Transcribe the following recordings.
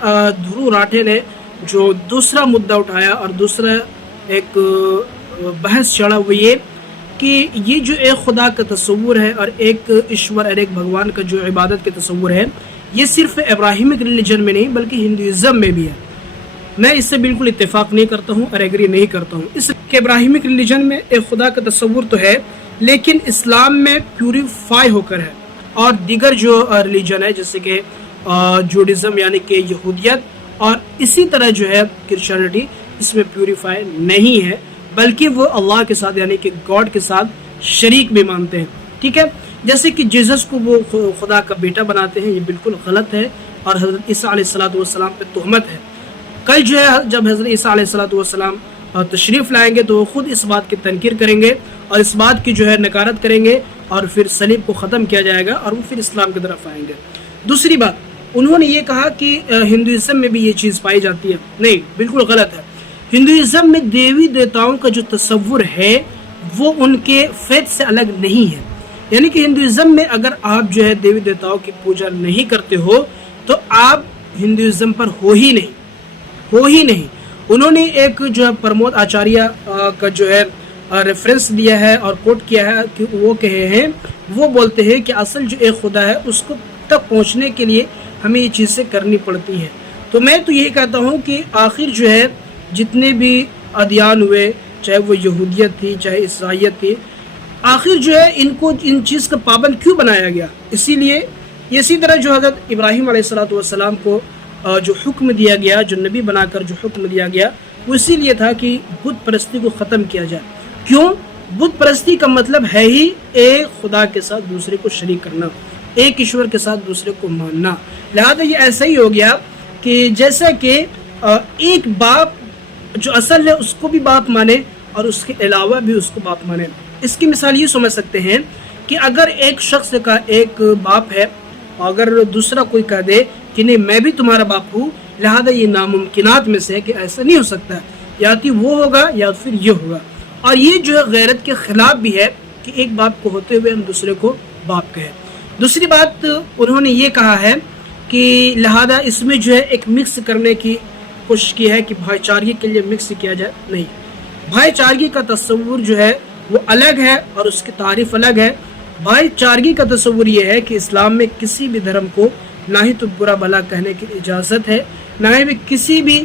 ध्रुव राठे ने जो दूसरा मुद्दा उठाया और दूसरा एक बहस चढ़ा वो ये कि ये जो एक खुदा का तस्वुर है और एक ईश्वर और एक भगवान का जो इबादत के तस्वुर है, ये सिर्फ इब्राहिमिक रिलीजन में नहीं बल्कि हिंदुइज्म में भी है। मैं इससे बिल्कुल इत्तेफाक नहीं करता हूँ और एग्री नहीं करता हूँ। इस इब्राहिमिक रिलीजन में एक खुदा का तस्वुर तो है, लेकिन इस्लाम में प्यूरिफाई होकर है, और दीगर जो रिलीजन है जैसे कि जूडिज्म यानी कि यहूदियत और इसी तरह जो है क्रिश्चियनिटी, इसमें प्यूरिफाई नहीं है बल्कि वो अल्लाह के साथ यानी कि गॉड के साथ शरीक भी मानते हैं। ठीक है, जैसे कि जीसस को वो खुदा का बेटा बनाते हैं, ये बिल्कुल गलत है और हज़रत ईसा अलैहिस्सलाम पे तोहमत है। कल जो है जब हज़रत ईसा अलैहिस्सलाम तशरीफ़ लाएंगे तो वो खुद इस बात की तनकीर करेंगे और इस बात की जो है नकारत करेंगे और फिर सलीब को ख़त्म किया जाएगा और वो फिर इस्लाम की तरफ आएंगे। दूसरी बात, उन्होंने ये कहा कि हिंदुइज्म में भी ये चीज़ पाई जाती है, नहीं, बिल्कुल गलत है। हिंदुइज्म में देवी देवताओं का जो तस्वुर है वो उनके फेथ से अलग नहीं है। यानी कि हिंदुइज्म में अगर आप जो है देवी देवताओं की पूजा नहीं करते हो तो आप हिंदुइज्म पर हो ही नहीं। उन्होंने एक जो है प्रमोद आचार्य का जो है रेफरेंस दिया है और कोट किया है कि वो कहे हैं, वो बोलते हैं कि असल जो एक खुदा है उसको तक पहुंचने के लिए हमें ये चीज़ें करनी पड़ती हैं। तो मैं तो यही कहता हूँ कि आखिर जो है जितने भी अदियान हुए, चाहे वो यहूदियत थी चाहे ईसाईयत थी, आखिर जो है इनको इन चीज़ का पाबंद क्यों बनाया गया? इसीलिए इसी तरह जो हज़रत इब्राहीम अलैहिस्सलाम को जो हुक्म दिया गया, जो नबी बनाकर जो हुक्म दिया गया, वो इसीलिए था कि बुत परस्ती को ख़त्म किया जाए। क्यों? बुत परस्ती का मतलब है ही एक खुदा के साथ दूसरे को शरीक करना, एक ईश्वर के साथ दूसरे को मानना। लिहाजा ये ऐसा ही हो गया कि जैसा कि एक बाप जो असल है उसको भी बाप माने और उसके अलावा भी उसको बाप माने। इसकी मिसाल ये समझ सकते हैं कि अगर एक शख्स का एक बाप है, अगर दूसरा कोई कह दे कि नहीं मैं भी तुम्हारा बाप हूँ, लिहाजा ये नामुमकिनात में से है कि ऐसा नहीं हो सकता, या तो वो होगा या फिर ये होगा। और ये जो है गैरत के खिलाफ भी है कि एक बाप को होते हुए हम दूसरे को बाप कहें। दूसरी बात उन्होंने ये कहा है कि लिहाजा इसमें जो है एक मिक्स करने की कोशिश की है कि भाईचारगी के लिए मिक्स किया जाए। नहीं, भाईचारगी का तस्वुर जो है वो अलग है और उसकी तारीफ अलग है। भाईचारगी का तस्वुर ये है कि इस्लाम में किसी भी धर्म को ना ही तो बुरा भला कहने की इजाज़त है, ना ही किसी भी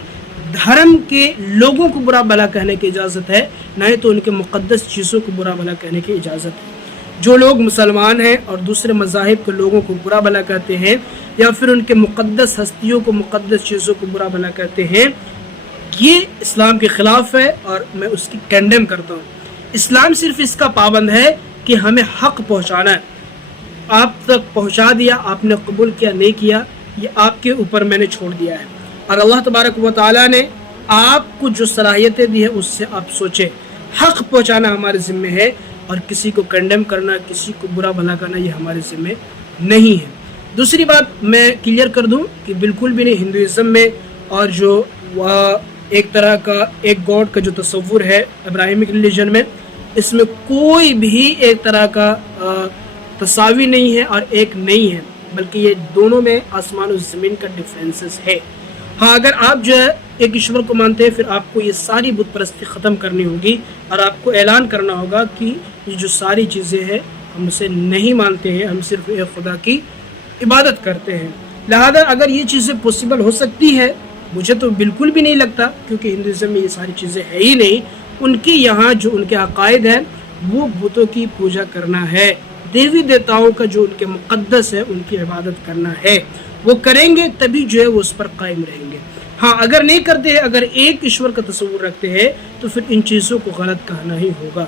धर्म के लोगों को बुरा भला कहने की इजाज़त है, ना ही तो उनके मुक़द्दस चीज़ों को बुरा भला कहने की इजाज़त है। जो लोग मुसलमान हैं और दूसरे मज़ाहिब के लोगों को बुरा भला कहते हैं या फिर उनके मुक़द्दस हस्तियों को, मुक़द्दस चीज़ों को बुरा भला कहते हैं, ये इस्लाम के ख़िलाफ़ है और मैं उसकी कंडेम करता हूँ। इस्लाम सिर्फ इसका पाबंद है कि हमें हक़ पहुँचाना है। आप तक पहुँचा दिया, आपने कबूल किया नहीं किया, ये आपके ऊपर मैंने छोड़ दिया है। और अल्लाह तबारक व तआला ने आपको जो सलाहियतें दी है उससे आप सोचें। हक़ पहुँचाना हमारे ज़िम्मे है और किसी को कंडेम करना, किसी को बुरा भला करना, ये हमारे ज़िम्मे नहीं है। दूसरी बात मैं क्लियर कर दूं कि बिल्कुल भी नहीं, हिंदुइज्म में और जो एक तरह का एक गॉड का जो तस्वुर है इब्राहिमिक रिलीजन में, इसमें कोई भी एक तरह का तसावी नहीं है और एक नहीं है, बल्कि ये दोनों में आसमान और ज़मीन का डिफरेंसेस है। हाँ, अगर आप जो है एक ईश्वर को मानते हैं फिर आपको ये सारी बुत परस्ती ख़त्म करनी होगी और आपको ऐलान करना होगा कि ये जो सारी चीज़ें हैं हम उसे नहीं मानते हैं, हम सिर्फ एक खुदा की इबादत करते हैं। लिहाजा अगर ये चीज़ें पॉसिबल हो सकती है, मुझे तो बिल्कुल भी नहीं लगता, क्योंकि हिंदुइज्म में ये सारी चीज़ें है ही नहीं। उनके यहाँ जो उनके अकायद है वो बुतों की पूजा करना है, देवी देवताओं का जो उनके मुक़द्दस है उनकी इबादत करना है। वो करेंगे तभी जो है वो उस पर कायम रहेंगे। हाँ, अगर नहीं करते हैं, अगर एक ईश्वर का तस्वुर रखते हैं तो फिर इन चीज़ों को गलत कहना ही होगा।